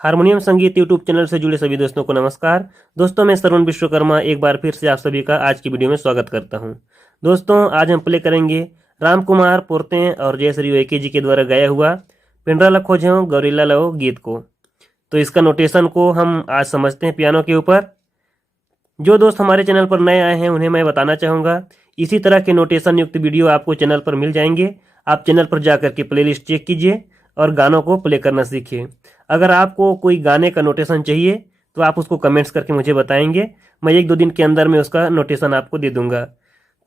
Harmonium संगीत YouTube channel से जुड़े सभी दोस्तों को नमस्कार। दोस्तों मैं श्रवण विश्वकर्मा एक बार फिर से आप सभी का आज की वीडियो में स्वागत करता हूं। दोस्तों आज हम प्ले करेंगे राम कुमार पोरते और जयश्री वेके जी के द्वारा गाया हुआ पिंडरा लखो झो गौरीला लो गीत को। तो इसका नोटेशन को हम आज समझते हैं पियानो के ऊपर। जो दोस्त हमारे चैनल पर नए आए हैं उन्हें मैं बताना चाहूँगा, इसी तरह के नोटेशन युक्त वीडियो आपको चैनल पर मिल जाएंगे। आप चैनल पर जाकर के प्लेलिस्ट चेक कीजिए और गानों को प्ले करना सीखिए। अगर आपको कोई गाने का नोटेशन चाहिए तो आप उसको कमेंट्स करके मुझे बताएंगे, मैं 1-2 दिन के अंदर में उसका नोटेशन आपको दे दूंगा।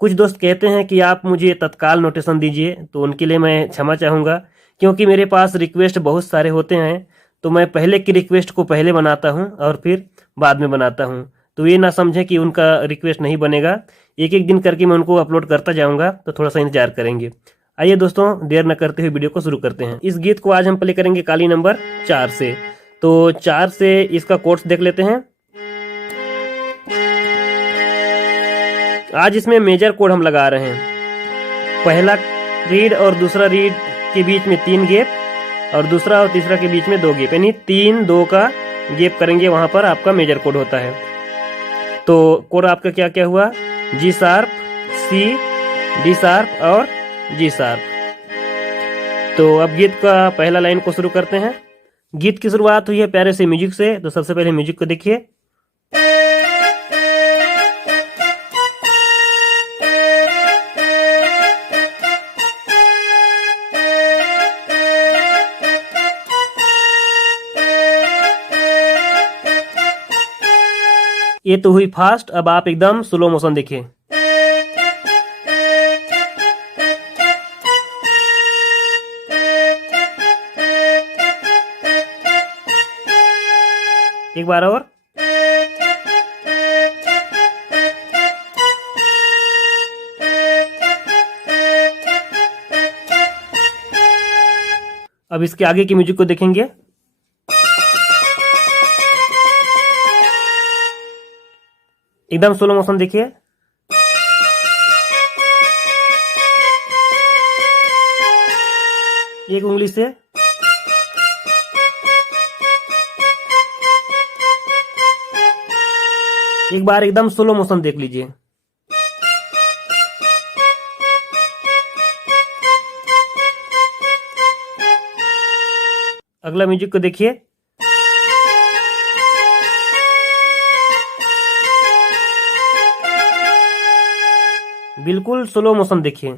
कुछ दोस्त कहते हैं कि आप मुझे तत्काल नोटेशन दीजिए, तो उनके लिए मैं क्षमा चाहूँगा, क्योंकि मेरे पास रिक्वेस्ट बहुत सारे होते हैं। तो मैं पहले की रिक्वेस्ट को पहले बनाता हूँ और फिर बाद में बनाता हूँ। तो ये ना समझें कि उनका रिक्वेस्ट नहीं बनेगा, एक एक दिन करके मैं उनको अपलोड करता जाऊँगा, तो थोड़ा सा इंतजार करेंगे। आइए दोस्तों देर न करते हुए वीडियो को शुरू करते हैं। इस गीत को आज हम प्ले करेंगे काली नंबर 4 से। तो 4 से इसका कोर्स देख लेते हैं। आज इसमें मेजर कोड हम लगा रहे हैं। पहला रीड और दूसरा रीड के बीच में 3 गैप और दूसरा और तीसरा के बीच में 2 गैप, यानी 3-2 का गैप करेंगे, वहां पर आपका मेजर कोड होता है। तो कोड आपका क्या क्या हुआ? जी शार्प, सी, डी शार्प और जी शार्प। तो अब गीत का पहला लाइन को शुरू करते हैं। गीत की शुरुआत हुई है प्यारे से म्यूजिक से, तो सबसे पहले म्यूजिक को देखिए। ये तो हुई फास्ट, अब आप एकदम स्लो मोशन देखिए। एक बार और। अब इसके आगे की म्यूजिक को देखेंगे। एकदम स्लो मोशन देखिए। एक उंगली से। एक बार एकदम स्लो मोशन देख लीजिए। अगला म्यूजिक को देखिए। बिल्कुल स्लो मोशन देखिए।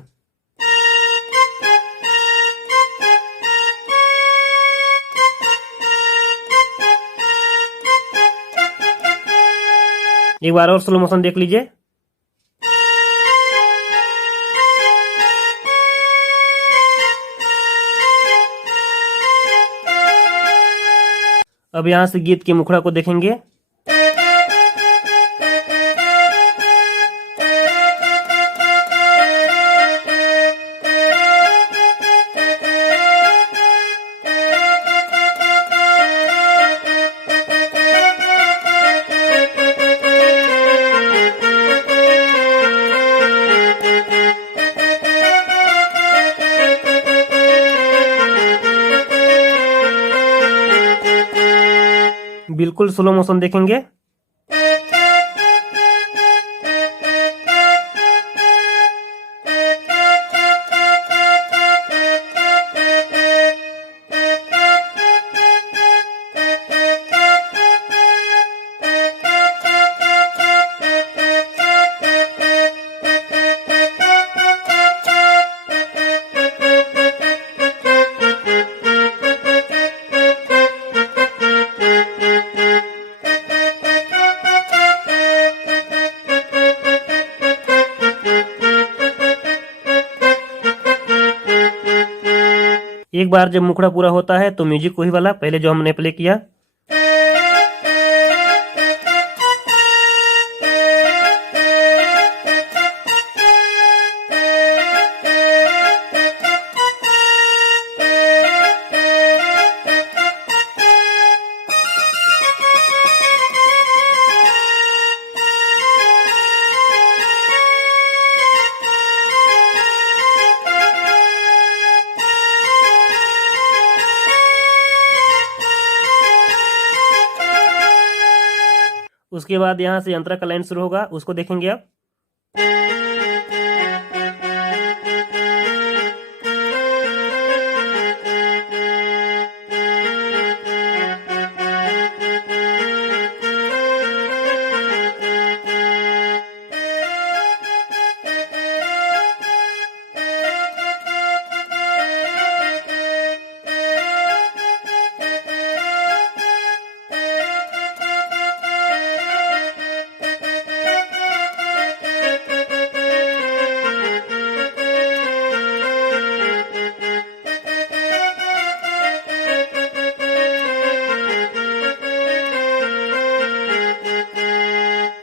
एक बार और स्लो मोशन देख लीजिए। अब यहां से गीत के मुखड़ा को देखेंगे। बिल्कुल स्लो मोशन देखेंगे। एक बार जब मुखड़ा पूरा होता है तो म्यूजिक वही वाला पहले जो हमने प्ले किया। उसके बाद यहाँ से अंतरा का लाइन शुरू होगा, उसको देखेंगे आप।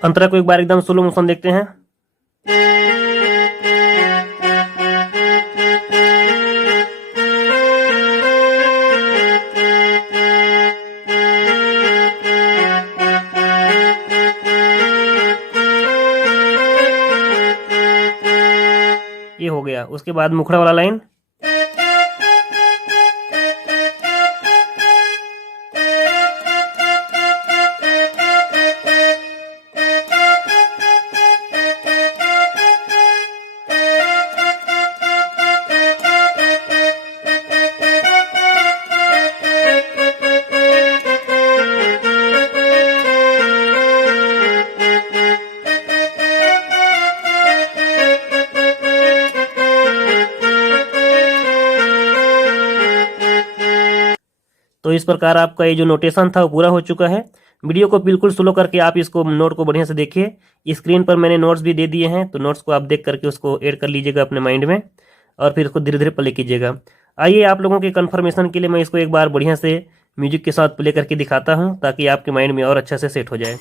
अंतरा को एक बार एकदम स्लो मोशन देखते हैं। ये हो गया। उसके बाद मुखड़ा वाला लाइन। तो इस प्रकार आपका ये जो नोटेशन था वो पूरा हो चुका है। वीडियो को बिल्कुल स्लो करके आप इसको नोट को बढ़िया से देखिए। स्क्रीन पर मैंने नोट्स भी दे दिए हैं, तो नोट्स को आप देख करके उसको ऐड कर लीजिएगा अपने माइंड में और फिर इसको धीरे धीरे प्ले कीजिएगा। आइए आप लोगों के कन्फर्मेशन के लिए मैं इसको एक बार बढ़िया से म्यूजिक के साथ प्ले करके दिखाता हूँ, ताकि आपके माइंड में और अच्छा से सेट हो जाए।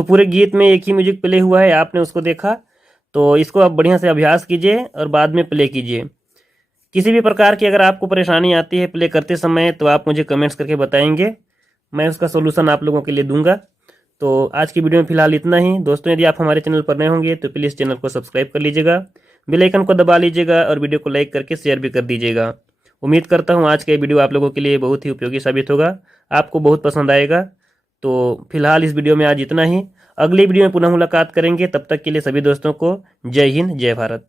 तो पूरे गीत में एक ही म्यूजिक प्ले हुआ है, आपने उसको देखा, तो इसको आप बढ़िया से अभ्यास कीजिए और बाद में प्ले कीजिए। किसी भी प्रकार की अगर आपको परेशानी आती है प्ले करते समय तो आप मुझे कमेंट्स करके बताएंगे, मैं उसका सोल्यूशन आप लोगों के लिए दूंगा। तो आज की वीडियो में फिलहाल इतना ही। दोस्तों यदि आप हमारे चैनल पर नए होंगे तो प्लीज़ चैनल को सब्सक्राइब कर लीजिएगा, बेल आइकन को दबा लीजिएगा और वीडियो को लाइक करके शेयर भी कर दीजिएगा। उम्मीद करता हूँ आज का ये वीडियो आप लोगों के लिए बहुत ही उपयोगी साबित होगा, आपको बहुत पसंद आएगा। तो फिलहाल इस वीडियो में आज इतना ही। अगली वीडियो में पुनः मुलाकात करेंगे, तब तक के लिए सभी दोस्तों को जय हिंद, जय भारत।